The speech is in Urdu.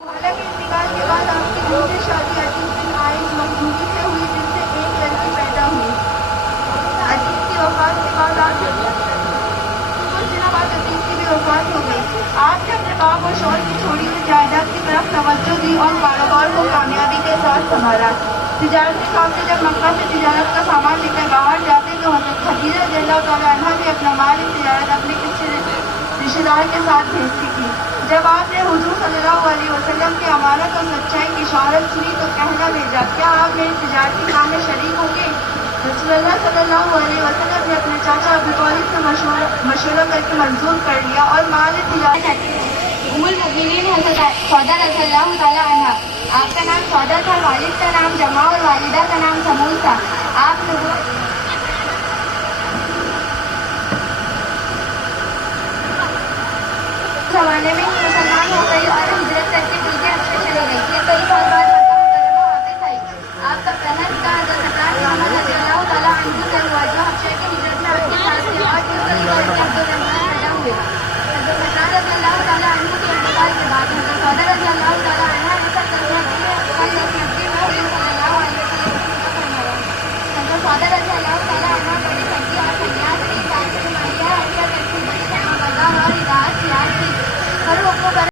حالانکہ انتقال کے بعد آپ کی دوسری شادی عتیق بن عائض مخزومی سے ہوئی جن سے ایک لڑکی پیدا ہوئی۔ عتیق کی وفات کے بعد آپ کچھ دنوں بعد عتیق کی بھی وفات ہو گئی۔ آپ نے اپنے باپ اور شوہر کی چھوڑی ہوئی جائیداد کی طرف توجہ دی اور کاروبار کو کامیابی کے ساتھ سنبھالا۔ تجارتی کام سے جب مکہ سے تجارت کا سامان لے کر باہر جاتے تو حضرت خدیجہ رضی اللہ تعالیٰ عنہا بھی اپنا مال تجارت اپنے کسی رشتے دار کے ساتھ بھیجتی تھی۔ جب آپ نے حضور صلی اللہ علیہ وسلم کی امانت اور سچائی کی شہادت سنی تو کہنا بھیجا، کیا آپ میرے تجارتی کام میں شریک ہوں گے؟ رسول اللہ صلی اللہ علیہ وسلم نے اپنے چاچا ابو طالب سے مشورہ کر کے منظور کر لیا اور مال تجارت ام المؤمنین حضرت سودا رضی اللہ تعالیٰ عنہ، آپ کا نام سودا تھا، والد کا نام جمع اور والدہ کا نام سمول تھا۔ آپ لوگوں زمانے میں مسلمان ہو گئی اور ہجرت کر کے ٹھیک اچھے چلے گئی۔ یہ کئی سال بعد مکہ مکرمہ واپس آئی۔ آپ کا پہلا نکاح حضرت عباس محمد رضی اللہ تعالیٰ عنہ سے ہوا جو حبشہ کی ہجرت میں آپ کے ساتھ تھے اور جن سے عبدالرحمن پیدا ہوئے۔ حضرت عثمان رضی اللہ تعالیٰ عنہ کے انتقال کے بعد حضرت سودا رضی اللہ تعالیٰ عنہ نے سب کرنے کے حضرت نبی صلی اللہ علیہ وسلم حضرت سودا رضی اللہ تعالیٰ عنہ